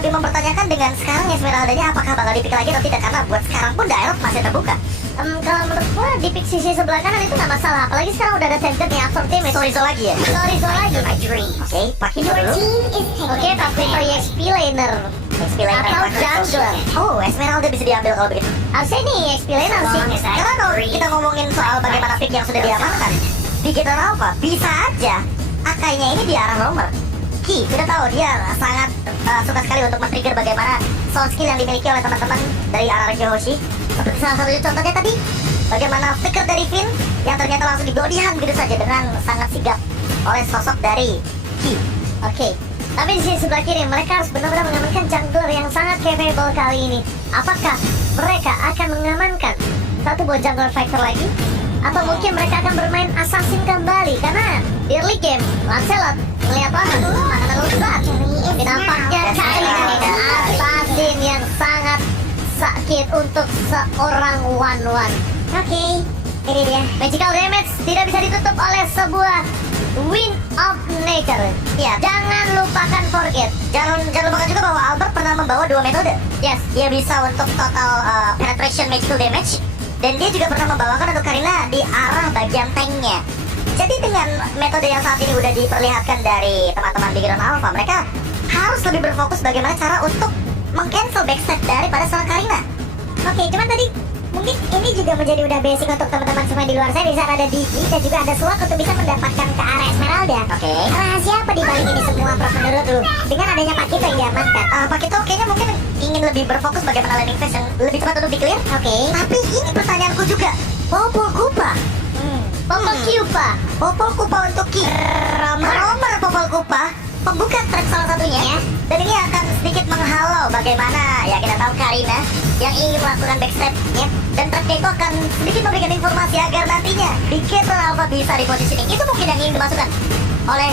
Lebih mempertanyakan dengan sekarang Esmeralda-nya apakah bakal di pick lagi atau tidak, karena buat sekarang pun Dairot masih terbuka. Kalau menurut gua di pick sisi sebelah kanan itu nggak masalah, apalagi sekarang udah ada center yang absorb damage. Sorizo lagi ya? Sorizo lagi. Oke, Pak Hito dulu. Oke, Pak Hito EXP laner XP laner atau jungler. Oh, Esmeralda bisa diambil kalau begitu. Harusnya ini EXP laner sih. Karena kalau kita ngomongin soal bagaimana pick yang sudah diamankan di Gator Alpha, bisa aja Akainya ini di arah roamer. Ki, kita tahu dia sangat suka sekali untuk men-trigger bagaimana sound skill yang dimiliki oleh teman-teman dari Araki Hoshi. Seperti salah satu contohnya tadi, bagaimana flicker dari Finn yang ternyata langsung digodihan begitu saja dengan sangat sigap oleh sosok dari Ki. Oke, tapi di sisi sebelah kiri mereka harus benar-benar mengamankan jungler yang sangat capable kali ini. Apakah mereka akan mengamankan satu buah jungler fighter lagi? Atau mungkin mereka akan bermain assassin kembali? Karena di early game, Lancelot melihat banget makanan lezat. Nampaknya kali ini assassin yang sangat sakit untuk seorang one-one. Oke, ini dia. Magical damage tidak bisa ditutup oleh sebuah Wind of Nature. Ya, Jangan lupakan forget. jangan lupakan juga bahwa Albert pernah membawa dua metode. Yes. Dia bisa untuk total penetration magical damage, dan dia juga pernah membawakan untuk Karina di arah bagian tanknya. Jadi dengan metode yang saat ini udah diperlihatkan dari teman-teman di Ground Alpha, mereka harus lebih berfokus bagaimana cara untuk meng-cancel backstab daripada seorang Karina. Oke, cuman tadi mungkin ini juga menjadi udah basic untuk teman-teman semua di luar sana. Di sana ada Digi dan juga ada Sword untuk bisa mendapatkan ke arah Esmeralda. Oke. Rahasia apa di balik ini semua, Prof, menurut lu? Dengan adanya Pak Kito yang diamankan. Pak Kito kayaknya mungkin ingin lebih berfokus bagaimana landing phase yang lebih cepat untuk di-clear. Oke. Tapi ini pertanyaanku juga, Popol Kupa Popol Kupa. Popol Kupa untuk Ki Romer Popol Kupa pembuka trap salah satunya, dan ini akan sedikit menghalau bagaimana ya kita tahu Karina yang ingin melakukan backstepnya, dan trapnya itu akan sedikit memberikan informasi agar nantinya di Gator Alpha bisa di positioning. Itu mungkin yang ingin dimasukkan oleh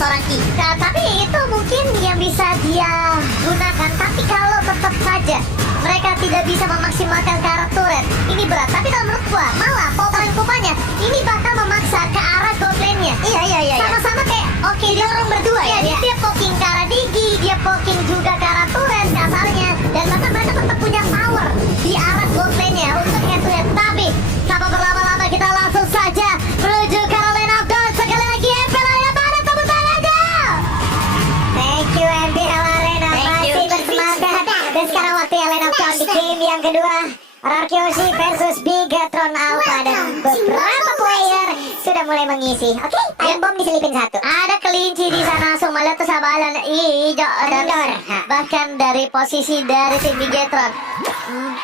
seorang Ki. Nah, tapi itu mungkin yang bisa dia gunakan. Tapi kalau tetap saja mereka tidak bisa memaksimalkan ke arah turret, ini berat. Tapi kalau menurut gua malah Popol Kupanya ini bakal memaksa ke arah gold lane-nya. Iya. Sama-sama kayak oke, dia orang berdua ya. Dia poking ke arah Digi, dia poking juga ke arah turret kasarnya, dan bahkan mereka tetap punya power di arah gold lane-nya untuk head to head. Tapi tanpa berlama-lama kita langsung saja menuju ke arah lane of dawn. Sekali lagi MPL Arena, pada tepuk tangan dong. Thank you MPL Arena, masih bersemangat. Dan sekarang waktunya lane of dawn di game yang kedua, Araki Hoshi versus Bigatron Alpha, dan beberapa player sudah mulai mengisi. Oke, time bomb diselipin satu. Ada kelinci di sana langsung meletus sabalan hijau dan bahkan dari posisi dari tim Bigatron.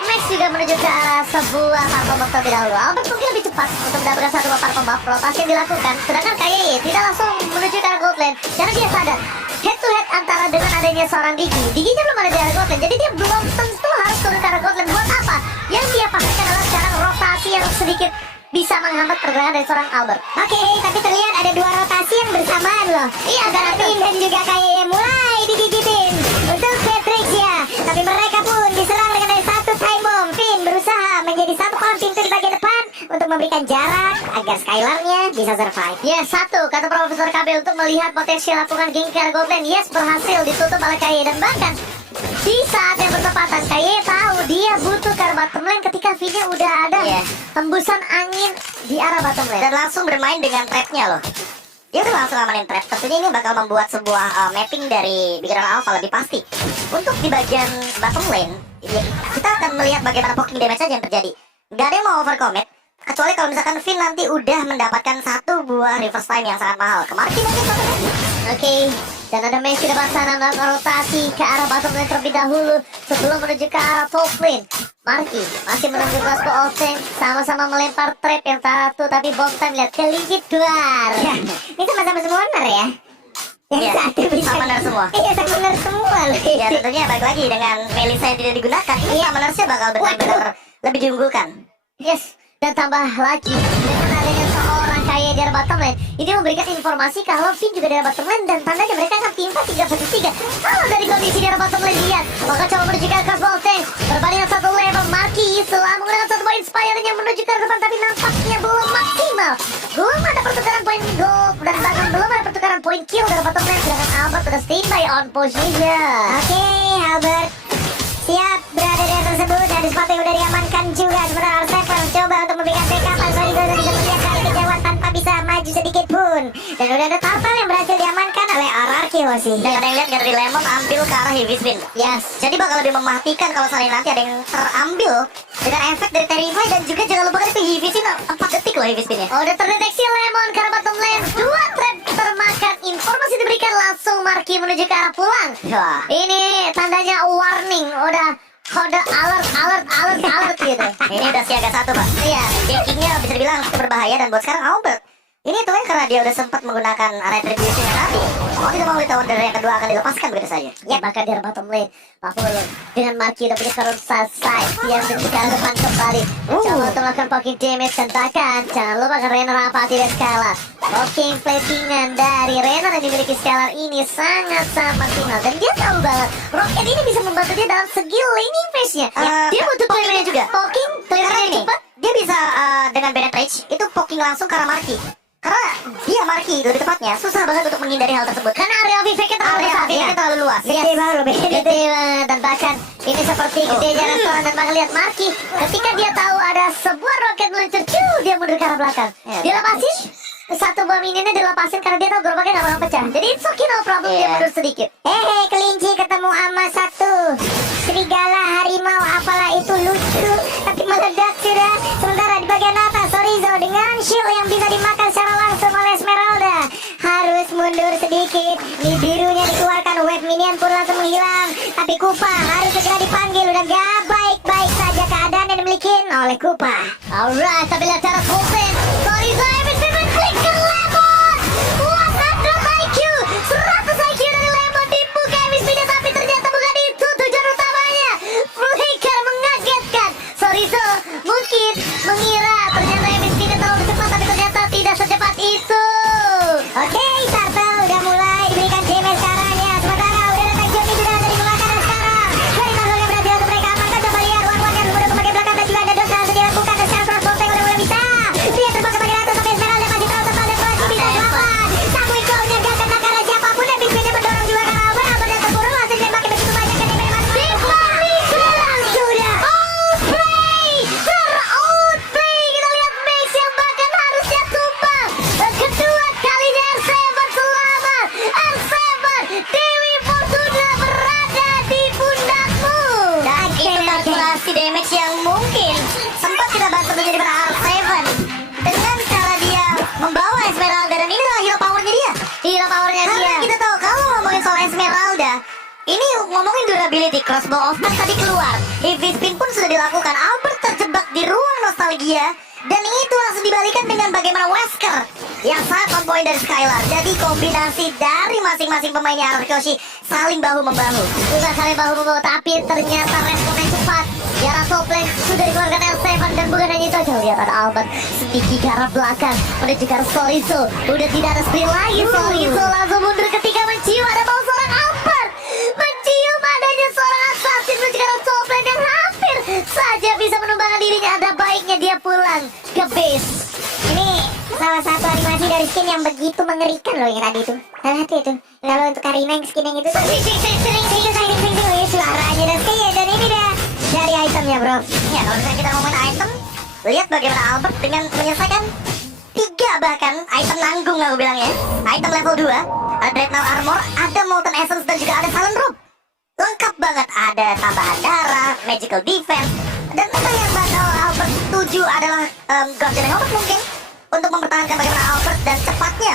Max juga menuju ke arah sebuah parkom buff terlebih dahulu. Albert mungkin lebih cepat untuk mendapatkan satu parkom buff. Rotasi yang dilakukan, sedangkan KYE tidak langsung menuju ke arah gold lane karena dia sadar head to head antara dengan adanya seorang Digi. Diginya belum ada di arah gold lane, jadi dia belum tentu harus turun ke arah gold lane. Buat apa? Yang dia pastikan adalah sekarang rotasi yang sedikit bisa menghambat pergerakan dari seorang Albert. Oke, tapi terlihat ada dua rotasi yang bersamaan loh. Iya, antara Finn dan juga KYE mulai digigitin untuk Patrick ya. Tapi mereka pun diserang dengan ada satu time bomb. Finn berusaha menjadi satu kolam pintu di bagian depan untuk memberikan jarak agar Skylar-nya bisa survive. Yes, satu kata Profesor KB untuk melihat potensi lakukan gank ke Gold Lane. Yes, berhasil ditutup oleh KYE, dan bahkan di saat yang bertepatan KYE tahu dia butuh ke arah bottom lane ketika V-nya udah ada hembusan angin di arah bottom lane, Dan langsung bermain dengan trapnya loh. Dia udah langsung amanin trap. Tentunya ini bakal membuat sebuah mapping dari Big Run Alpha lebih pasti. Untuk di bagian bottom lane, ya, kita akan melihat bagaimana poking damage aja yang terjadi. Gak ada yang mau overcommit, kecuali kalau misalkan Finn nanti udah mendapatkan satu buah reverse time yang sangat mahal. Kemarin mungkin satu. Oke, dan ada Messi depan sana melakukan rotasi ke arah bottom lane terlebih dahulu sebelum menuju ke arah top lane. Marky masih menunggu Glasgow Olsen, sama-sama melempar trap yang satu, tapi bomb time lihat kelingkit keluar. Ya, ini sama-sama semua benar ya. Yang satu bisa benar semua. Iya, sama benar semua loh. Ya tentunya balik lagi dengan Melissa yang tidak digunakan, ini Summonersnya bakal benar-benar lebih diunggulkan. Yes, dan tambah lagi dengan adanya seorang KYE di arah bottom lane, ini memberikan informasi kalau Finn juga di arah bottom lane, dan tandanya mereka akan timpa 3-3. Kalau dari kondisi di arah bottom lane lihat, maka coba menuju ke arah ball tank berbanding satu level. Marky setelah menggunakan satu poin inspire yang menuju ke arah depan, tapi nampaknya belum maksimal. maksimal. Belum ada pertukaran poin gold dan bahkan belum ada pertukaran poin kill dari bottom lane. Sedangkan Albert sudah standby on position. Oke, Albert siap berada di area tersebut dan sepatu yang udah diamankan juga. Sementara Arsever mencoba untuk memberikan backup. Sorry, gue bisa melihat dari kejauhan tanpa bisa maju sedikit pun. Dan udah ada Turtle yang berhasil diamankan oleh RRQ sih. Dan ada yang lihat dari Lemon ambil ke arah Heavy Spin. Yes. Jadi bakal lebih mematikan kalau misalnya nanti ada yang terambil dengan efek dari Terrify. Dan juga jangan lupakan itu Heavy Spin 4 detik loh Heavy Spinnya. Oh, udah terdeteksi Lemon ke arah bottom lane. 2 trap termakan. Informasi diberikan langsung Marky menuju ke arah pulang. Wah. Ini tandanya warning. Udah kode alert gitu. Ini udah siaga 1 Pak. Iya. Jackingnya bisa dibilang cukup berbahaya. Dan buat sekarang Albert ini tuh karena dia udah sempat menggunakan retribution tadi, mau tidak mau ditawan dari yang kedua akan dilepaskan begitu saja. Ya, bahkan di arah bottom lane Buffalo dengan Marky udah punya karun selesai. Dia sudah ke arah depan kembali. Coba untuk melakukan poking damage. Dan bahkan jangan lupa Renner apa tidak Scalar. Poking platingan dari Renner yang dimiliki Scalar ini sangat maksimal. Dan dia tahu banget Rocket ini bisa membantu dia dalam segi laning phase-nya. Dia butuh pokingnya juga. Poking Karena clearing ini cepat. dia bisa dengan Bennett Rage itu poking langsung ke arah Marky. Karena dia Marky lebih tepatnya susah banget untuk menghindari hal tersebut. Karena area VV-nya terlalu Area besar. ini terlalu luas. Gede banget, Gede banget. Dan bahkan ini seperti gedenya restoran. Dan bahkan lihat Marky ketika dia tahu ada sebuah roket meluncur, dia mundur ke arah belakang. Dia lepasin satu bom ini dilepasin karena dia tahu gerobaknya gak bakal pecah. Jadi it's okay, no problem. Dia mundur sedikit. Hehe, kelinci ketemu sama satu serigala harimau, apalah itu lucu tapi meledak sudah. Sementara di bagian atas Sorizo dengan shield yang bisa dimakan secara langsung oleh Esmeralda harus mundur sedikit. Nih birunya dikeluarkan, wave minion pun langsung menghilang. Tapi Kupa harus segera dipanggil. Udah gak baik-baik saja keadaan yang dimiliki oleh Kupa. Alright, tapi lihat cara Colton. Sorizo MSP klik ke Lemon. 100 IQ 100 IQ dari Lemon dibuka MSP-nya. Tapi ternyata bukan itu tujuan utamanya. Flicker mengagetkan. Sorizo mungkin mengira ternyata MSP-nya terlalu cepat. Tapi ternyata tidak secepat itu. Oke, Turtle udah mulai diberikan damage caranya. Sementara udah datang Johnny sudah ada dikeluarkan. Dan sekarang dari makhluk yang berhasil untuk mereka amankan. Coba lihat Wan yang mudah memakai belakang. Dan juga ada dosa yang sudah dilakukan. Dan sekarang crossbow tank udah mulai bisa. Dia terbang ke bagian atas sampai Esmeralda masih terlalu tebal. Dan masih bisa selamat. Samuel Claw-nya gak kena karena siapapun. Dan Big Ben-nya mendorong juga karena Albert. Albert yang terburu langsung ditembaki begitu banyak. Dan dia masuk. Sudah Outplay! Ter-outplay! Kita lihat Max yang bahkan harusnya tumbang. Kedua kalinya R7 selamat. R7, Dewi Fortuna berada di pundakmu. Dan itu kalkulasi damage yang mungkin sempat kita bahas terjadi pada R7 dengan cara dia membawa Esmeralda. Dan ini adalah hero powernya dia. Hero powernya dia. Karena kita tahu kalau ngomongin soal Esmeralda, ini ngomongin durability, crossbow of Death tadi keluar, heavy spin pun sudah dilakukan. Albert terjebak di ruang nostalgia. Dan itu langsung dibalikan dengan bagaimana Wesker yang sangat on point dari Skylar. Jadi kombinasi dari masing-masing pemainnya Arkoshi saling bahu-membahu. Bukan saling bahu-membahu, tapi ternyata responnya cepat. Di arah top lane sudah dikeluarkan L7. Dan bukan hanya itu aja, lihat ada Albert sedikit ke arah belakang menuju ke arah Sorizo. Udah tidak ada sprint lagi. Sorizo langsung mundur ketika mencium ada bau seorang Albert. Mencium adanya seorang assassin menuju ke arah top lane yang hampir saja bisa menumbangkan dirinya. Ada baiknya dia pulang ke base. Ini salah satu animasi dari skin yang begitu mengerikan loh yang tadi itu. Lihat itu. Lalu untuk Karina yang skin yang itu. Suaranya dan kayak dan ini dah dari itemnya bro. Ya kalau misalnya kita ngomongin item, lihat bagaimana Albert dengan menyelesaikan 3 bahkan item nanggung aku bilangnya. Item level 2, ada Dreadnought Armor, ada Molten Essence dan juga ada Silent Robe. Lengkap banget, ada tambahan darah, magical defense. Dan memang yang bakal Albert tuju adalah Guardian Helmet mungkin untuk mempertahankan bagaimana Albert dan cepatnya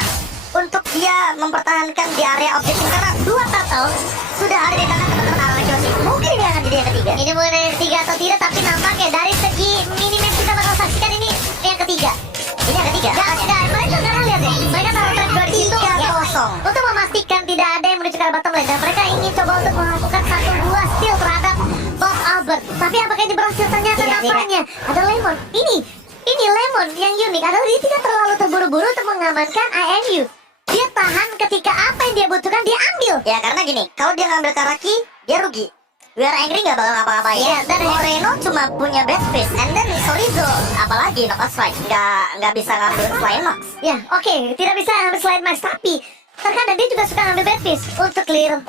untuk dia mempertahankan di area objektif. Karena 2 turtle sudah ada di tangan teman-teman Arkoshi. Mungkin ini akan jadi yang ketiga. Ini bukan yang ketiga atau tidak, tapi nampaknya dari segi minimap kita bakal saksikan ini yang ketiga. Ini yang ketiga. Enggak, mereka sekarang lihat deh. Mereka taruh track 2 di situ 3-0. untuk memastikan tidak ada yang menuju ke arah bottom lane. Dan mereka ingin coba untuk melakukan 1-2 steal terhadap Bob Albert. Tapi apakah ini berhasil? Ternyata nampaknya ada Lemon. Ini Lemon yang unik adalah dia tidak terlalu terburu-buru untuk mengamankan IMU. Dia tahan ketika apa yang dia butuhkan dia ambil. Ya karena gini, kalau dia ngambil Karaki, dia rugi. We are angry nggak bakal ngapa-ngapain. Iya, dan Moreno cuma punya bad face, and then Chorizo apalagi knock strike nggak bisa ngambil selain Max. Ya, oke, tidak bisa ambil slide max, tapi terkadang dia juga suka ngambil bad fish untuk clear,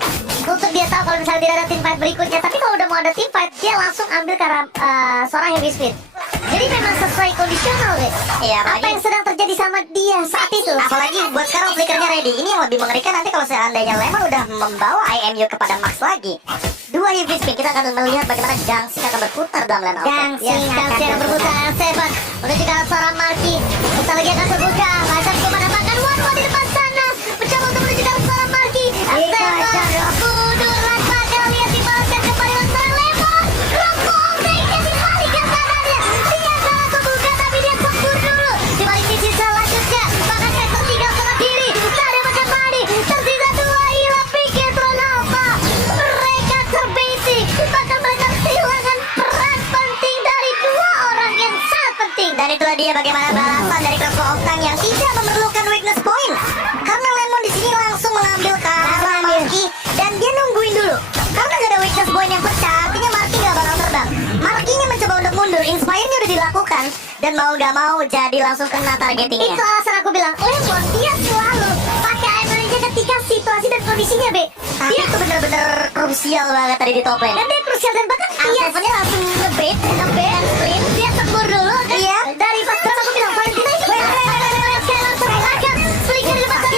untuk dia tahu kalau misalnya tidak ada team fight berikutnya. Tapi kalau udah mau ada team fight, dia langsung ambil karena seorang heavy speed. Jadi memang sesuai kondisional, deh. Iya, Apa apalagi yang sedang terjadi sama dia saat itu? apalagi buat sekarang flickernya ready. Ini yang lebih mengerikan nanti kalau seandainya Lemon udah membawa IMU kepada Max lagi. Dua heavy spin, kita akan melihat bagaimana Gangsing akan berputar dalam lane out. Gangsing akan berputar Seven menuju ke arah seorang Marky. Kita lagi akan terbuka. Macam mendapatkan one di depan sana. Mencoba untuk menuju ke arah seorang Marky. Seven mundur lagi. Lihat dibalaskan kembali oleh seorang Lemon. Rompong baiknya dibalikkan tangannya. Dia salah terbuka tapi dia sempur dulu. Di balik sisi selanjutnya. Bahkan Kaiser tinggal seorang diri. Tadi macam Madi. Tersisa dua hilang Piketron Alpha. Mereka terbasic. Bahkan mereka kehilangan peran penting dari dua orang yang sangat penting. Dan itulah dia bagaimana balasan dari Crossbow Octane yang tidak memerlukan weakness point. Karena Lemon di sini langsung mengambil ke arah Marky dan dia nungguin dulu. Karena gak ada weakness point yang pecah, artinya Marky gak bakal terbang. Marky-nya mencoba untuk mundur, Inspire-nya udah dilakukan dan mau gak mau jadi langsung kena targetingnya. Itu alasan aku bilang, Lemon dia selalu pakai aimnya ketika situasi dan kondisinya, Be. Tapi Dia itu bener-bener krusial banget tadi di top lane. dan dia krusial dan bahkan dia Sevennya langsung ngebait dan sprint. dia sembur dulu kan? Iya. Dari pas terus aku bilang Valentina itu sekali langsung belakang flicker lepaskan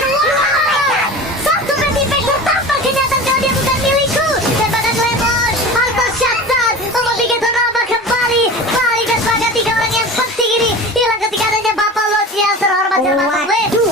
satu petty factor tanpa kenyataan kalau dia bukan milikku dan bahkan Lemon Alpha shutdown membuat Tornaba kembali balik dan sebagai tiga orang yang penting ini hilang ketika adanya Bapak Lot yang terhormat dan masuk lane. Waduh,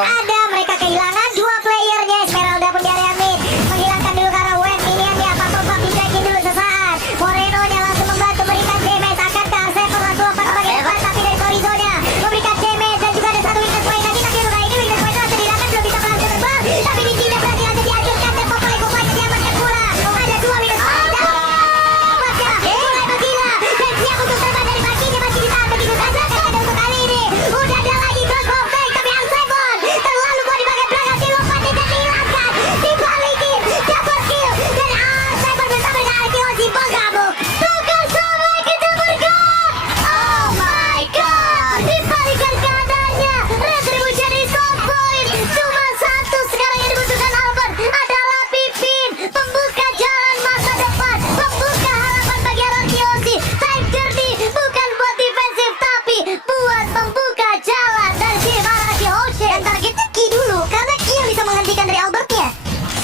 ada mereka kehilangan dua playernya. Esmeralda pun di area mid menghilangkan dulu karena Wen minionnya. Pastor Pump dicekin dulu sesaat. Moreno nya langsung membantu memberikan damage. Akankah Seven langsung lompat sebagai depan, tapi dari Chorizo-nya memberikan damage dan juga ada satu weakness point lagi. Tapi Ruka ini weakness point langsung dihilangkan, belum bisa berhasil terbang. Tapi di sini berarti langsung dihancurkan dan Papa Lego Point diamankan pula. Ada dua weakness point. Baca mulai bergila dan siap untuk terbang dari bakinya, masih ditahan begitu saja. Dan ada untuk kali ini udah ada lagi Crossbow Tank, tapi Seven terlalu kuat di bagian belakang, dilompatin dan dihilangkan, dibalikin, dapat kill dan Seven bersama dengan Arkeologi menggabung. Tugas sama kita bergerak. Oh my god, dibalikan keadaannya. Retribution is on point. Cuma satu sekarang yang dibutuhkan Albert adalah Pipin, pembuka jalan masa depan, pembuka harapan bagi Arkeologi. Time journey bukan buat defensif tapi buat membuka jalan dari tim Arkeologi. Dan targetnya Ki dulu, karena Ki yang bisa menghentikan dari Albertnya.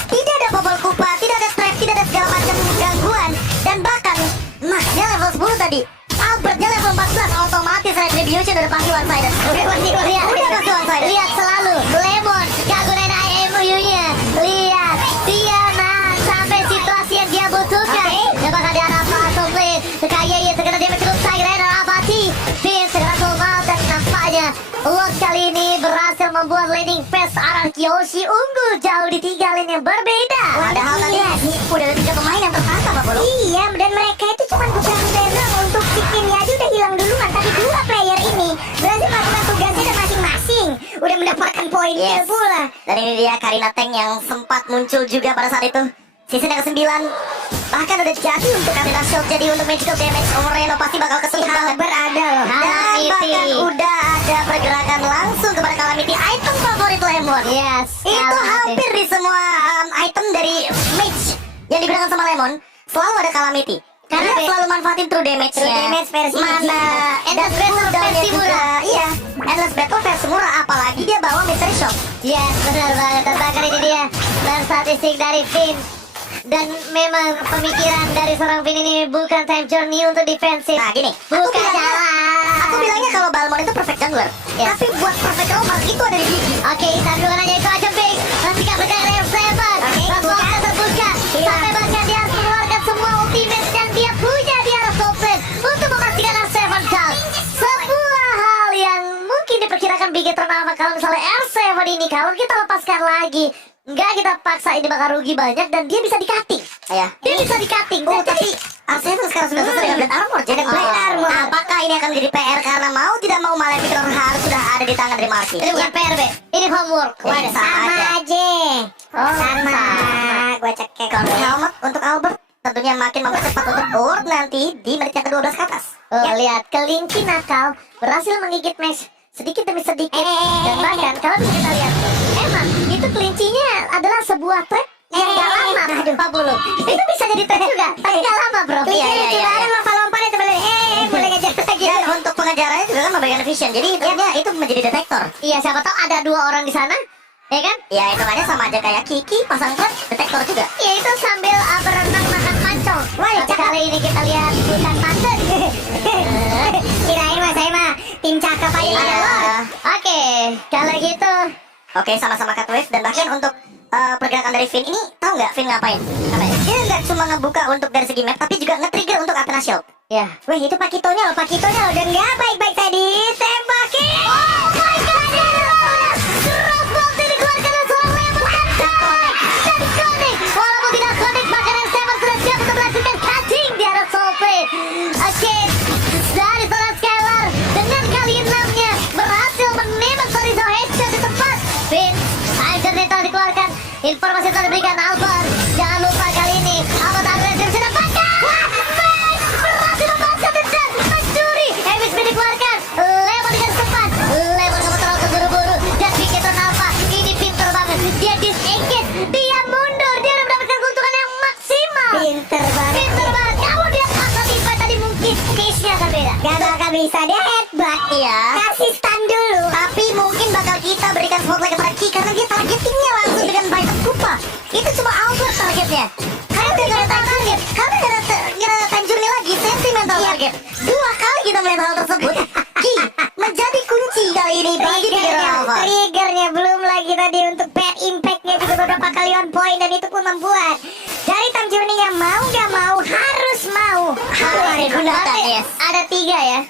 Tidak ada bobol kupa, tidak ada trap, tidak ada segala macam gangguan. Dan bahkan, Maxnya level 10 tadi. Albertnya level 14, otomatis Retribution udah pasti one-sided. Udah pasti lihat, Udah pasti one-sided. lihat selalu Lemon gak gunain IMU-nya. Lihat dia nahan sampai situasi yang dia butuhkan. Dan bakal diarah masuk lane. Kayaknya segera dia cukup Tiger Abati. Pin segera full mount dan nampaknya Lot kali ini berhasil membuat laning phase arah Kyoshi unggul jauh di tiga lane yang berbeda. Padahal tadi udah ada 3 pemain yang tertangkap, Pak Bolo. Iya, dan mereka itu cuma bukan benar untuk bikinnya aja udah hilang duluan. Tapi dua player ini berhasil melakukan tugasnya dan masing-masing udah mendapatkan poin kill Yes. pula. Dan ini dia Karina Tank yang sempat muncul juga pada saat itu. Season yang ke-9 bahkan udah jadi untuk Karina Shield, jadi untuk magical damage Moreno pasti bakal kesulitan. Berada loh. Dan bahkan udah ada pergerakan langsung kepada Calamity, item favorit Lemon. Yes. Itu hampir di semua item dari mage yang digunakan sama Lemon selalu ada Calamity. Karena Karena selalu manfaatin true damage-nya. True damage versi mana Endless Battle versi murah. Iya, Endless Battle versi murah, apalagi dia bawa Mystery Shock. Yes, benar banget. Terbakar ini dia. Dan statistik dari Finn. Dan memang pemikiran dari seorang Finn ini bukan time journey untuk defensif. Nah gini, Bukan jalan. aku bilangnya kalau Balmond itu perfect jungler. Yes. Tapi buat perfect roamer itu ada di Gigi. Oke, tapi bukan hanya itu aja, Big. Nanti kita bergerak dari Seven. Oke, Langsung terbuka. Sampai bahkan dia harus mengeluarkan semua ultimate yang dia punya di arah top lane untuk memastikan R7 down. Sebuah hal yang mungkin diperkirakan Big Eternal kalau misalnya R7 ini kalau kita lepaskan lagi, enggak kita paksa ini bakal rugi banyak dan dia bisa di-cutting. Ya. Dia bisa di-cutting. Oh, Dan tapi Arsenal sekarang sudah selesai dengan Blade Armor. Jadi Blade Armor, apakah ini akan menjadi PR karena mau tidak mau Maleficent harus sudah ada di tangan dari Marky? ini bukan PR, Be. Ini homework. Waduh, Sama aja. Oh, Sama. Gua cek Kalau helmet untuk Albert tentunya tentunya makin mempercepat untuk award nanti di menit yang ke-12 ke atas. Lihat, kelinci nakal berhasil menggigit Max sedikit demi sedikit. Dan bahkan kalau bisa kita lihat, emang itu kelincinya adalah sebuah trap yang gak lama. Pak Bulu, itu bisa jadi trap juga, tapi gak lama bro. Iya, Kelincinya lompat-lompat itu boleh. Boleh ngejar lagi. Dan untuk pengejarannya juga kan memberikan vision. Jadi intinya itu menjadi detektor. Iya, siapa tahu ada 2 orang di sana, ya kan? Ya itu aja sama aja kayak Kiki pasang trap detektor juga. Ya itu sambil berenang makan pancong. Wah, kali ini kita lihat bukan pantun. Kirain mas saya mah tim cakep aja. Iya. Oke, kalau gitu. Oke, sama-sama cut wave dan bahkan untuk pergerakan dari Finn ini tahu nggak Finn ngapain? Dia nggak cuma ngebuka untuk dari segi map tapi juga nge-trigger untuk Athena Shield. Ya, Wih, itu Pakitonya loh, dan nggak baik-baik tadi. Tembakin. oh my god, crossbow dikeluarkan oleh seorang Lemon dan connect. Walaupun tidak connect, makanan Seven sudah siap untuk melakukan cutting di arah Soulplay. Oke, dari seorang Skylar dengan kali 6-nya berhasil menembak Sorizo headshot di tempat. Finn, Tiger Nettle dikeluarkan. Informasi telah diberikan Albert. Jangan lupa kali ini Albert agresif sudah dapatkan. Max berhasil memasukkan dan mencuri. Habis dikeluarkan. Lemon dengan cepat. Lemon kamu terlalu terburu-buru dan bikin Alpha ini pintar banget. Dia disengage, dia mundur, dia udah mendapatkan keuntungan yang maksimal. Pinter banget. Pintar banget. Kamu dia pasang tipe tadi mungkin case-nya akan beda. Gak bakal bisa, dia headbutt. Iya. Kasih stun dulu. Tapi mungkin bakal kita berikan spotlight kepada Ki karena dia targetingnya langsung dengan Bite of Kupa. Itu cuma Albert targetnya. Karena dia gak ada target. Karena gak ada Tanjurnya lagi sentimental target. 2 kali kita melihat hal tersebut. Ki menjadi kunci kali ini bagi Triggernya belum lagi tadi untuk bad impactnya juga beberapa kali on point, dan itu pun membuat dari Tam Journey-nya mau gak mau harus harus digunakan. Yes. Ada 3 ya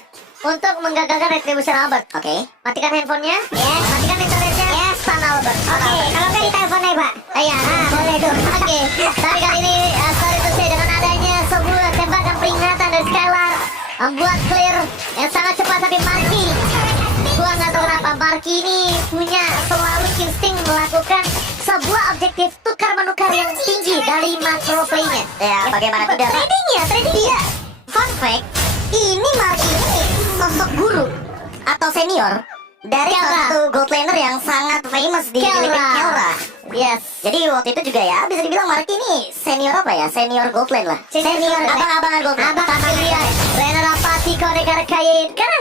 untuk menggagalkan retribution Albert. Oke. Matikan handphonenya. Yes. Matikan internetnya. Yes. Stun Albert. Oke, kalau nggak ditelepon nih Pak. Iya, Boleh tuh. Oke, tapi kali ini sorry to say, dengan adanya sebuah tembakan peringatan dari Skylar membuat clear yang sangat cepat, tapi Marky, gua nggak tahu kenapa Marky ini punya selalu insting melakukan sebuah objektif tukar-menukar yang tinggi dari macro play-nya. Ya, bagaimana tidak? Tradingnya. Iya. Fun fact, ini Marky ini sosok guru atau senior dari Kelra. satu gold laner yang sangat famous di Kelra. Yes. Jadi waktu itu juga ya bisa dibilang Marky ini senior apa ya? Senior gold lane lah. Senior. Abang-abangan gold lane. Abang lihat Renner Apati Konekar Kain. Karena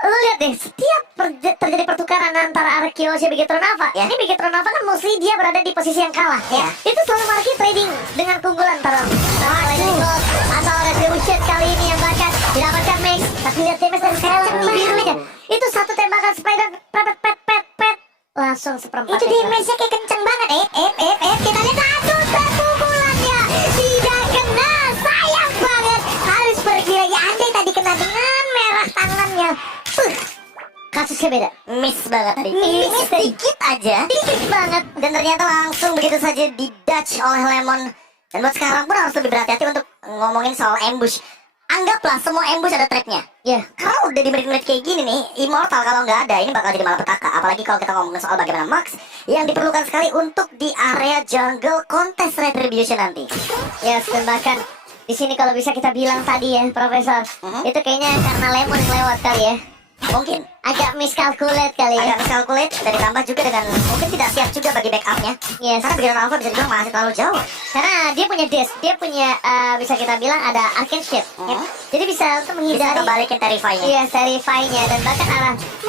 lu lihat deh, setiap terjadi pertukaran antara Arkeos dan Bigetron Alpha, Ya. ini Bigetron Alpha kan mostly dia berada di posisi yang kalah. Ya. Itu selalu Marky trading dengan keunggulan antara atau Retribution kali ini yang bahkan didapatkan Max. Tapi lihat damage dari Skylar birunya. Itu satu tembakan spider pet langsung seperempat. Itu damage-nya kayak kenceng banget. Kita lihat satu pukulannya tidak kena. Sayang banget. Harus pergi lagi. Andai tadi kena dengan merah tangannya. Kasusnya beda. Miss banget tadi. Miss Dikit aja. Dikit banget. Dan ternyata langsung begitu saja di-dodge oleh Lemon. Dan buat sekarang pun harus lebih berhati-hati untuk ngomongin soal ambush. Anggaplah semua ambush ada trapnya. Ya. Karena udah di menit-menit kayak gini nih, Immortal kalau nggak ada ini bakal jadi malapetaka. Apalagi kalau kita ngomongin soal bagaimana Max yang diperlukan sekali untuk di area jungle kontes retribution nanti. Yes, dan bahkan di sini kalau bisa kita bilang tadi ya, Profesor, itu kayaknya karena Lemon yang lewat kali ya. Mungkin Agak miscalculate kali ya. agak miscalculate dan ditambah juga dengan mungkin tidak siap juga bagi backupnya. Yes. Karena Bigetron Alpha bisa dibilang masih terlalu jauh. Karena dia punya dash, dia punya bisa kita bilang ada Arcane Shield. Jadi bisa untuk Bisa menghindari kebalikin Terrify-nya. iya Terrify-nya, dan bahkan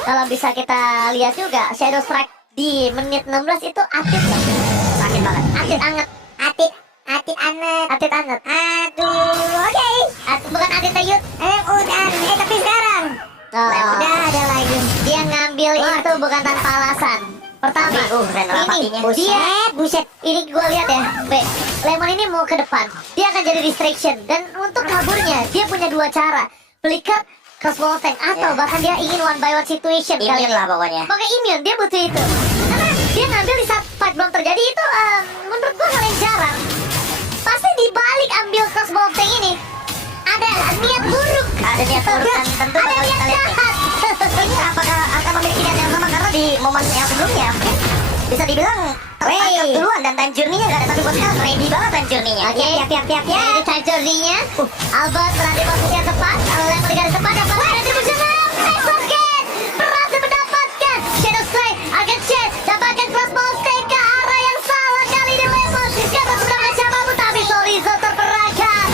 kalau bisa kita lihat juga Shadow Strike di menit 16 itu aktif loh. Sakit banget. Aktif anget. Atit anet. Aktif anget. Aduh, oke. Bukan aktif tayut. Udah. Tapi sekarang udah ada lagi. Dia ngambil itu bukan tanpa alasan. Pertama, Tapi, Renner Apatinya. buset. Ini gue lihat ya, Lemon ini mau ke depan. Dia akan jadi distraction, dan untuk kaburnya dia punya 2 cara. Flicker, crossbow tank, atau bahkan dia ingin one by one situation kali Immune ini. lah pokoknya. Pokoknya immune, dia butuh itu. Karena dia ngambil di saat fight belum terjadi itu menurut gue hal yang jarang. Pasti dibalik ambil crossbow tank ini ada niat buruk. Ada niat buruk dan tentu Ada bakal niat kita lihat nih. jahat. Ini apakah akan memiliki niat yang sama karena di momen yang sebelumnya bisa dibilang tertangkap duluan dan time journey-nya nggak ada, tapi buat sekarang ready banget time journey-nya. Oke, tiap. Jadi time journey-nya. Albert berada di posisi yang tepat. Lemon di garis depan. Dapat retribution. Exorcist berhasil mendapatkan Shadow Strike. Akan Chase dapatkan crossbow stake ke arah yang salah. Kali ini Lemon gak berseberangan siapapun, tapi Sorizo terperangkap.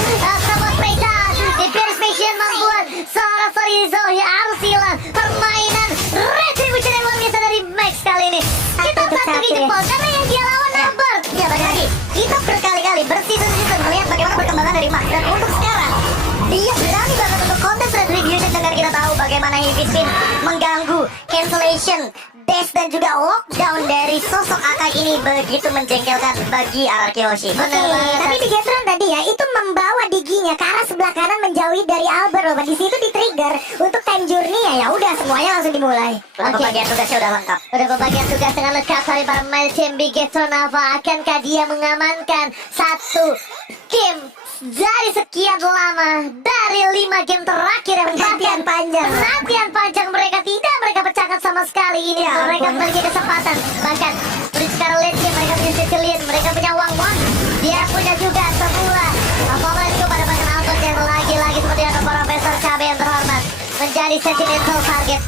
Sama Spraytan di Pierce Mission membuat seorang Sorizo yang harus hilang. Permainan retribution yang luar biasa dari Max kali ini. Kita satu di jempol karena yang dia lawan Albert. Ya balik lagi, kita berkali-kali berseason-season melihat bagaimana perkembangan dari Max, dan untuk sekarang dia berani banget untuk kontes retribution dengan kita tahu bagaimana heavy spin mengganggu cancellation, dash dan juga lockdown dari sosok Akai ini begitu menjengkelkan bagi Araki Oke, tapi Bigetron tadi ya itu membawa Diginya ke arah sebelah kanan menjauhi dari Albert loh. Di situ di trigger untuk time journey ya udah semuanya langsung dimulai. Pembagian tugasnya udah lengkap. Udah pembagian tugas dengan lengkap dari para pemain tim Bigetron Alpha. Akankah dia mengamankan satu game dari sekian lama, dari 5 game terakhir yang Penantian panjang. penantian panjang mereka tidak mereka pecahkan sama sekali ini. Ya Mereka ampun. memiliki kesempatan, bahkan untuk sekarang late game mereka punya Cecilian, mereka punya Wang, dia punya juga semula Pemain itu pada pasang Albert yang lagi-lagi seperti ada Profesor Cabe yang terhormat menjadi sentimental target.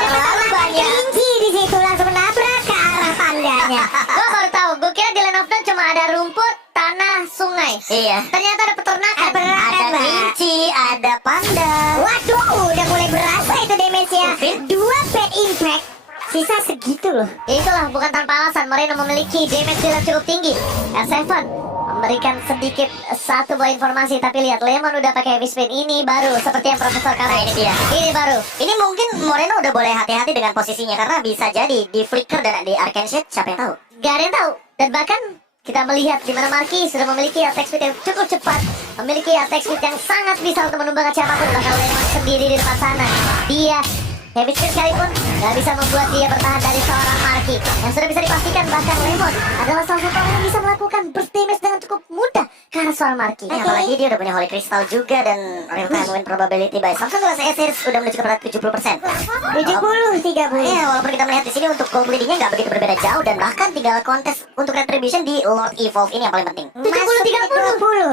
Terlalu banyak. Kelinci di situ langsung menabrak ke arah pandanya. Gue baru tahu, gue kira di Land of Dawn cuma ada rumput, tanah, sungai. Iya. Ternyata ada peternakan. Ada kelinci, ada panda. Waduh, udah mulai berasa itu damage-nya. Mungkin. 2 bad impact. Sisa segitu loh. Itulah bukan tanpa alasan Moreno memiliki damage dealer cukup tinggi. R7 memberikan sedikit satu buah informasi, tapi lihat Lemon udah pakai heavy spin ini baru seperti yang Profesor Kabe. Nah, ini dia. Ini baru. Ini mungkin Moreno udah boleh hati-hati dengan posisinya karena bisa jadi di flicker dan di arcane shade, siapa yang tahu? Gak ada yang tahu. Dan bahkan kita melihat di mana Marky sudah memiliki attack speed yang cukup cepat, memiliki attack speed yang sangat bisa untuk menumbangkan siapapun. Bahkan Lemon sendiri di depan sana, dia heavy spin sekalipun gak bisa membuat dia bertahan dari seorang Marky yang sudah bisa dipastikan. Bahkan Lemon adalah salah satu orang yang bisa melakukan burst damage dengan cukup mudah karena seorang Marky. Apalagi dia udah punya Holy Crystal juga dan real time win probability by Samsung kelas series udah menuju kepada 70%. 70-30. Iya, walaupun kita melihat di sini untuk gold leadingnya nggak begitu berbeda jauh dan bahkan tinggal kontes untuk retribution di Lord Evolve ini yang paling penting. 70-30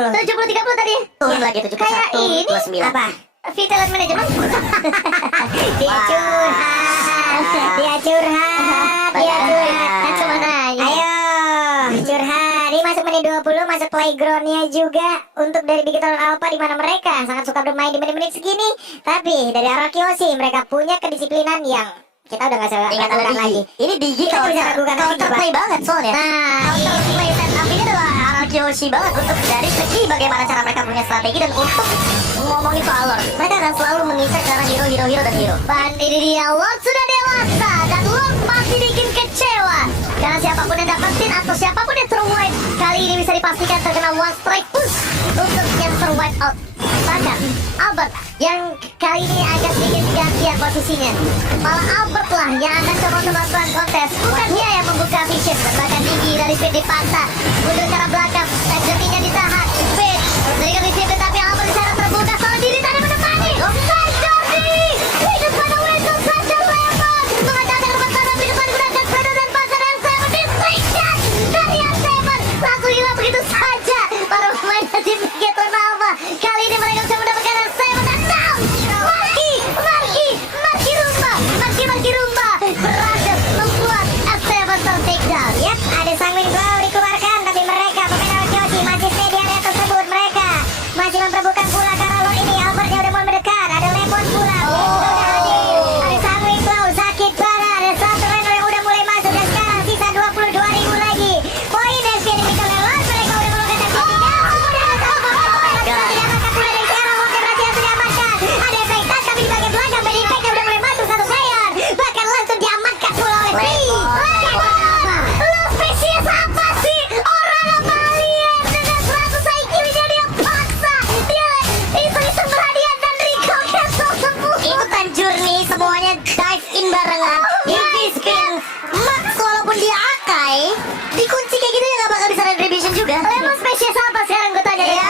loh. 70-30 tadi. Turun lagi 7 Kayak ini 29. Apa? Vitalent Management. Dia curhat. Dia curhat. Dia curhat. Kan cuma nanya. Ayo, curhat. Ini masuk menit 20, masuk playgroundnya juga untuk dari Bigetron Alpha, di mana mereka sangat suka bermain di menit-menit segini. Tapi dari Arakiyoshi mereka punya kedisiplinan yang kita udah nggak bisa Ingat ada ragukan Digi. lagi. Ini Digi Kita kalau bisa ragukan lagi, counterplay banget soalnya. Nah, Counterplay setup ini adalah Arakiyoshi banget untuk dari segi bagaimana cara mereka punya strategi dan untuk ngomongin soal Lord. Mereka akan selalu mengincar ke arah hero dan hero. ini dia Lord sudah dewasa dan Lord masih bikin kecewa karena siapapun yang dapetin atau siapapun yang terwipe kali ini bisa dipastikan terkena one strike push untuk yang terwipe out. Bahkan Albert yang kali ini agak sedikit gantian posisinya, malah Albert lah yang akan coba untuk melakukan kontes, bukan dia yang membuka vision. Dan bahkan tinggi dari speed dipaksa mundur ke arah belakang, exertinya ditahan speed memberikan disiplin, tapi Albert di sana terbuka soal diri tadi menemani Jordi hidup pada Wilson Sanchez Lemon mengacaukan ke depan di depan menggunakan sepeda dan pasar yang saya mendistrikkan dari Seven langsung hilang begitu saja para pemain dari Bigetron Alpha. Kali ini mereka bisa mendapatkan Seven dan down. Marky Rumba berhasil membuat Seven ter-take down. Yap, ada Sanguine Glow dikeluarkan, tapi mereka pemain Arakiyoshi masih stay di area tersebut. Mereka masih memperebutkan pula karena Lord ini Albertnya udah mulai mendekat. Ada Lemon pula. Udah hadir. Ada Sanguine Glow, sakit banget. Ada satu Reno yang udah mulai masuk dan sekarang sisa 22.000 lagi. Poin dan speed demikian Lord. Mereka udah melakukan yang ketiga. Kemudian ada satu pemain diamankan pula dari sekarang. Oke, berarti langsung diamankan. Ada efek tas tapi di bagian belakang body impact-nya udah mulai masuk satu player. Bahkan langsung diamankan pula oleh Free. Lo spesies apa sih? Orang alien dengan 100 IQ dia paksa. Dia iseng-iseng berhadiah dan Rico cancel semua. Itu time journey semuanya dive in barengan. Heavy spin Max walaupun dia Akai dikunci kayak gitu ya nggak bakal bisa retribution juga. Lemon spesies apa sekarang gue tanya Ya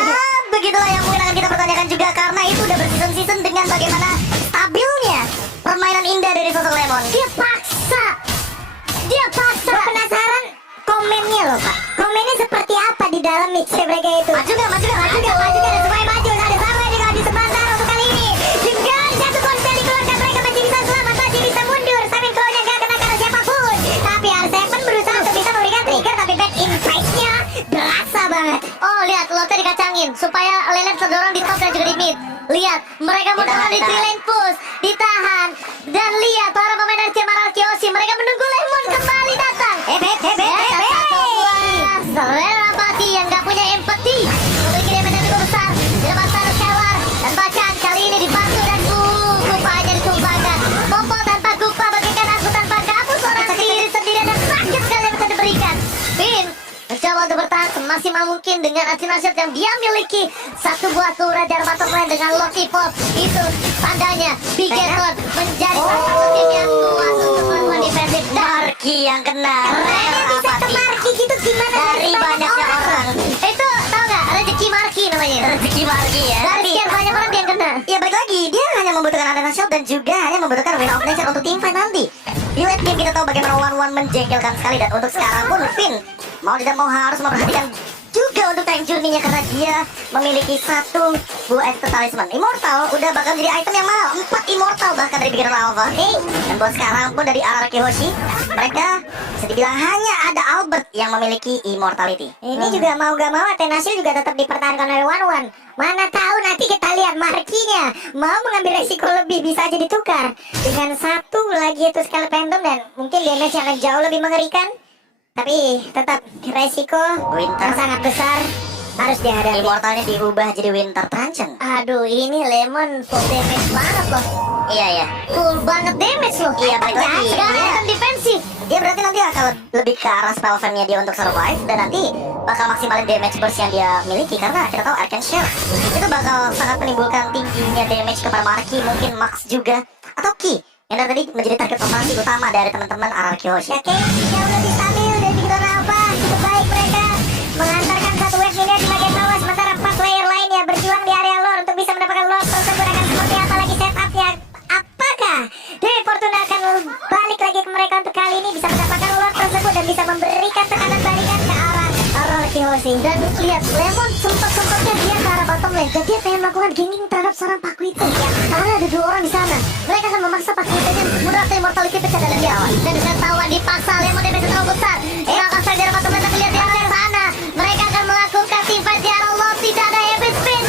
begitulah yang mungkin akan kita pertanyakan juga karena itu udah berseason-season dengan bagaimana stabilnya permainan indah dari sosok Lemon. Dia paksa Dia paksa. Gua penasaran komennya loh Pak. Komennya seperti apa di dalam mixtape mereka itu? Maju gak? Dan supaya maju ada Samuel juga di sebelah untuk kali ini. Dengan satu ponsel dikeluarkan mereka masih bisa selamat, masih bisa mundur. Sambil claw-nya gak kena karena siapapun. Tapi R7 berusaha untuk bisa memberikan trigger, tapi back impact-nya berasa banget. Oh lihat, Lotte dikacangin supaya Lelet terdorong di top dan juga di mid. Lihat, mereka menunggu di 3 lane push, ditahan. Dan lihat para pemain dari tim Ararkioshi, mereka menunggu Lemon kembali datang. Serapati yang gak punya empati, memiliki damage yang cukup besar. Dilepaskan Skelar dan Bacan kali ini dibantu dan Kupa hanya ditumbangkan. Popol tanpa Kupa bagaikan aku tanpa kamu, seorang diri sendiri dan sakit sekali yang bisa diberikan. Pin mencoba untuk bertahan semaksimal mungkin dengan Asinasiat yang dia miliki. Satu buah kurajar bottom lane dengan Loki Pop. Itu tandanya Big Gator menjadi salah satu tim yang kuat untuk melakukan defensif. Dan Marki yang kena. Kayaknya bisa ke Marki gitu gimana Dari banyaknya orang. itu tau gak, rezeki Marki namanya. Rezeki Marki ya. Dari sekian banyak orang dia yang kena. Ya balik lagi, dia hanya membutuhkan Arena Shield dan juga hanya membutuhkan Win of Nature untuk team fight nanti. Di late game kita tahu bagaimana one-one menjengkelkan sekali, dan untuk sekarang pun Finn mau tidak mau harus memperhatikan juga untuk time journey-nya karena dia memiliki satu buah Extra Talisman. Immortal udah bakal jadi item yang mahal, 4 Immortal bahkan dari Beginner Alpha. Dan buat sekarang pun dari Ararkioshi, mereka bisa dibilang hanya ada Albert yang memiliki Immortality. Ini juga mau gak mau Atenasil juga tetap dipertahankan oleh One. Mana tahu nanti kita lihat Markinya mau mengambil resiko lebih, bisa aja ditukar dengan satu lagi itu Skeleton dan mungkin damage yang akan jauh lebih mengerikan. Tapi tetap resiko Winter. yang sangat besar harus dihadapi. Immortalnya diubah jadi Winter Truncheon. Aduh, ini Lemon full damage banget loh. Iya. Full banget damage loh. Iya, balik lagi. Sekarang Iya. item defensif. Dia berarti nanti akan lebih ke arah spell fan-nya dia untuk survive, dan nanti bakal maksimalin damage burst yang dia miliki karena kita tahu Arcane Share itu bakal sangat menimbulkan tingginya damage kepada Marki, mungkin Max juga atau Ki yang dari tadi menjadi target operasi utama dari teman-teman Ararkioshi. Ya, jauh lebih stabil dan Victor Alpha cukup baik mereka mengantarkan satu wave minion di bagian bawah, sementara 4 player lainnya berjuang di area lore untuk bisa mendapatkan lore tersebut. Akan seperti apa lagi setupnya? Apakah Dewi Fortuna akan balik lagi ke mereka untuk kali ini bisa mendapatkan lore tersebut dan bisa memberikan tekanan balikan ke arah Ararkioshi? Dan lihat, Lemon sempet-sempetnya dia ke arah bottom lane dan dia pengen melakukan ganging terhadap seorang Paku itu ya. Karena ada 2 orang di sana. Mereka akan memaksa Paku itu dan mudah atau immortality pecah dalam dia. Dan dengan tawa dipaksa Lemon damage terlalu besar. Maka saja arah bottom lane, tapi lihat di arah sana. Mereka akan melakukan team fight di arah low. Tidak ada heavy spin,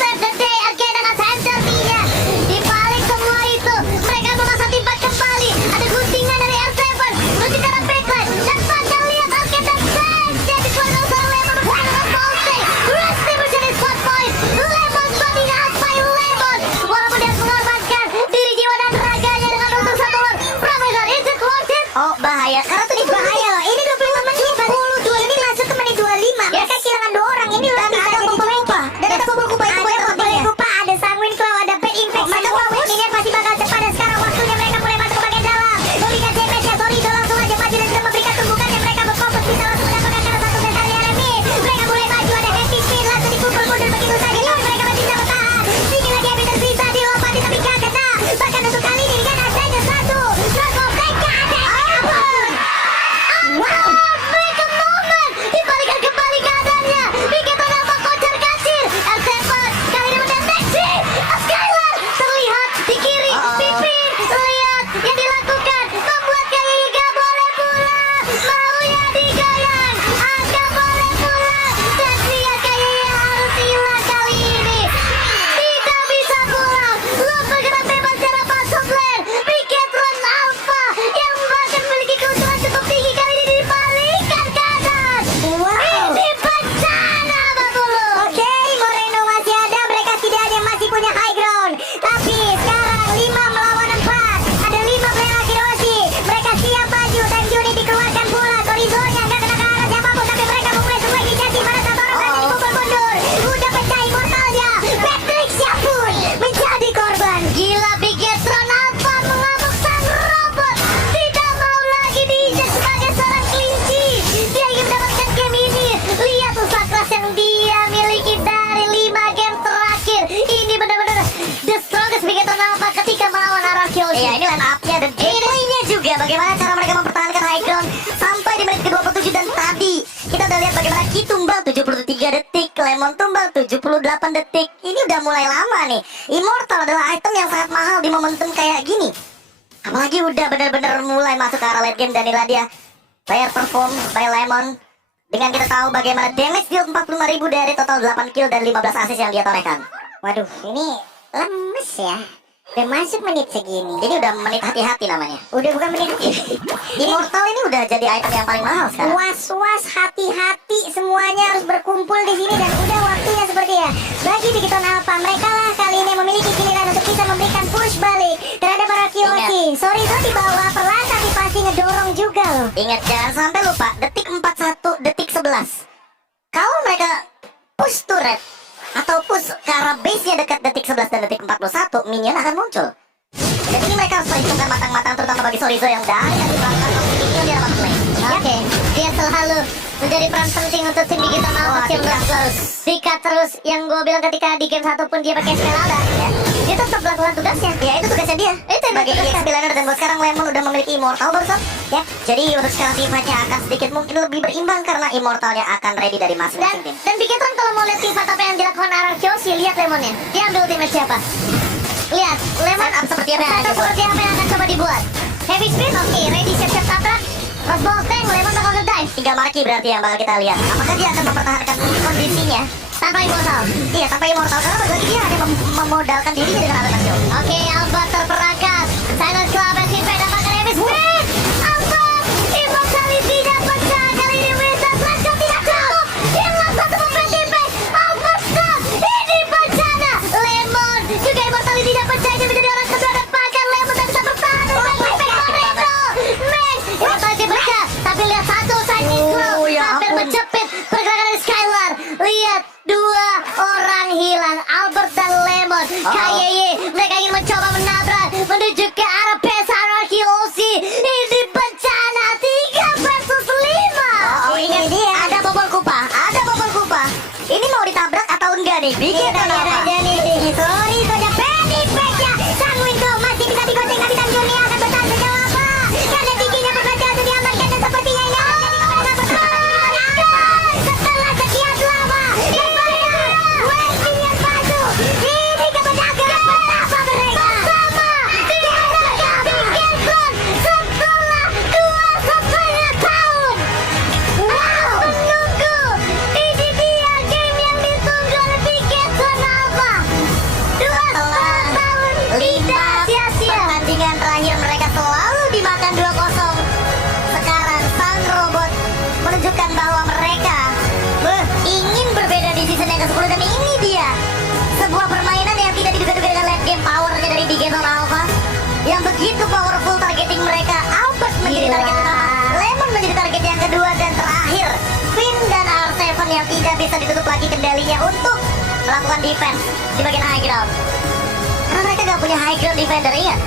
save the day again dengan Sanjarinya. Di balik semua itu, mereka memaksa team fight kembali. Ada guntingan dari R7 menuju ke arah backline. Dan Sanjar lihat Arcane dan Sanjay dikeluarkan oleh Lemon menggunakan Voltay. Rusty menjadi spot point. Lemon spotting out by Lemon. Walaupun dia mengorbankan diri, jiwa dan raganya dengan untuk satu lor. Profesor, is it worth it? Oh bahaya, karena tuh Bahaya loh, ini 25 menit, 22 ini masuk ke menit 25. Mereka kehilangan 2 orang, ini loh bisa jadi Kupa. Dan ada bubur Kupa itu ada banyak Bubble Kupa, ada Sanguine Claw, ada Pet Impact. Semua wave minion pasti bakal cepat dan sekarang waktunya mereka mulai masuk ke bagian dalam. Memberikan damage ya, sorry, langsung aja maju dan sudah memberikan tumbukan yang mereka berfokus bisa langsung mendapatkan karena satu besar di enemy. Mereka mulai maju, ada heavy spin, langsung dipukul mundur begitu saja. Tapi mereka masih bisa bertahan. Sedikit lagi Abby tersisa dilompat tapi gak kena. Bahkan untuk kali ini dengan adanya satu Dragon mereka ada kabur. Wow, break a moment. Dibalikan kembali keadaannya. Bikin Alpha kocar kacir. R7 kali ini mendeteksi Skylar terlihat di kiri. Pipin lihat yang dilakukan membuat Kayaknya gak boleh pulang. Maunya digoyang, gak boleh pulang. Dan lihat Kayaknya harus hilang kali ini. Tidak bisa pulang. Lo bergerak bebas secara bottom lane. Bigetron Alpha yang bahkan memiliki keuntungan cukup tinggi kali ini dibalikan keadaan. Wow. Ini bencana Babulu. Oke, Moreno masih ada, mereka setidaknya masih punya high ground. Tapi sekarang 5 melawan 4. Ada 5 player Ararkioshi. Mereka siap maju dan Juni dikeluarkan pula. Korizonnya nggak kena ke arah siapapun, tapi mereka memulai semua inisiasi pada satu orang tadi dipukul mundur. Udah pecah immortalnya. Patricksia pun menjadi korban. Gila, Bigetron Alpha mengamuk sang robot. Tidak mau lagi diinjak sebagai seorang kelinci. Dia ingin mendapatkan game ini. Lihat usaha keras yang dia miliki dari 5 game terakhir. Ini benar-benar the strongest Bigetron Alpha ketika melawan Ararkioshi. Iya, ini line up-nya dan gameplaynya juga. Bagaimana cara mereka mempertahankan high Lemon tumbang 78 detik. Ini udah mulai lama nih. Immortal adalah item yang sangat mahal di momentum kayak gini. Apalagi udah bener-bener mulai masuk ke arah late game dan inilah dia player perform by Lemon. Dengan kita tahu bagaimana damage deal 45.000 dari total 8 kill dan 15 assist yang dia torehkan. Waduh, ini lemes ya. Udah masuk menit segini. Ini udah menit hati-hati namanya. Udah bukan menit. Immortal ini udah jadi item yang paling mahal sekarang. Was-was, hati-hati, semuanya harus berkumpul di sini dan udah waktunya seperti ya. Bagi Digiton Alpha, mereka lah kali ini memiliki giliran untuk bisa memberikan push balik terhadap para Kyoshi. Sorry itu di bawah perlahan tapi pasti ngedorong juga loh. Ingat jangan sampai lupa detik 41, detik 11. Kalau mereka push turret atau push ke arah base-nya dekat detik 11 dan detik 41, minion akan muncul. Jadi ini mereka harus perhitungkan matang-matang terutama bagi Sorizo yang dari tadi melakukan minion di arah play. Oke, dia selalu menjadi peran penting untuk tim Digital Alpha yang terus dikat terus. Yang gue bilang ketika di game 1 pun dia pakai Esmeralda ya. Dia tetap melakukan tugasnya. Ya itu tugasnya dia. Itu yang Sebagai tugasnya. EXP laner dan buat sekarang Lemon udah memiliki Immortal barusan. Ya. Jadi untuk sekarang teamfight-nya akan sedikit mungkin lebih berimbang karena Immortalnya akan ready dari Dan masing-masing tim. Bigetron kalau mau lihat tim fight apa yang dilakukan arah Kyoshi, lihat Lemonnya. Dia ambil ultimate siapa? Lihat, Lemon Setup seperti apa yang akan setup dibuat. seperti apa yang akan coba dibuat. Heavy spin, oke, ready siap-siap tabrak. Crossbow tank, Lemon bakal nge-dive 3 marki berarti yang bakal kita lihat. Apakah dia akan mempertahankan kondisinya? tanpa immortal. Iya, tanpa Immortal karena bagi dia hanya memodalkan dirinya dengan alat show. Oke, Albert terperangkap. Silent Club dan Simpe dapatkan heavy spin. Albert, immortality-nya pecah. Kali ini Wizard Let's tidak cukup. Hilang satu pemain Simpe. Albert stop. Ini bencana. Lemon juga immortality-nya pecah. Ini menjadi orang kedua dan bahkan Lemon tak bisa bertahan. Man, immortality pecah. Tapi lihat satu Chinese Club. Ya Hampir ampun. menjepit pergerakan dari Skylar. Lihat, dua orang hilang. Albert dan Lemon. KYY, mereka ingin mencoba menabrak menuju ke arah PS Anarchy OC. Ini bencana 3 versus 5. Oh, ingat dia. Ada bobol kupa, ada bobol kupa. Ini mau ditabrak atau enggak nih? Bikin Kita lihat aja nih. Sorry saja Penny Packnya. Sang Window masih bisa digoceng tapi Tan Juni akan bertahan sejauh apa? Karena tingginya perbedaan sudah diamankan dan sepertinya ini akan jadi kemenangan pertama. Setelah sekian lama kembali West Minion baju. Ini kemenangan pertama mereka. Pertama di Bigetron setelah 2,5 tahun. Wow, menunggu. Ini dia game yang ditunggu oleh Bigetron Alpha. 2,5 tahun tidak sia-sia. Pertandingan terakhir mereka selalu dimakan 2-0. Sekarang sang robot menunjukkan bahwa mereka ingin berbeda di season yang ke-10 dan ini dia sebuah permainan yang tidak diduga-duga dengan late game powernya dari Digital Alpha yang begitu powerful targeting mereka. Albert menjadi Gila. target utama, Lemon menjadi target yang kedua dan terakhir Finn dan R7 yang tidak bisa ditutup lagi kendalinya untuk melakukan defense di bagian high ground karena mereka gak punya high ground defender, ingat.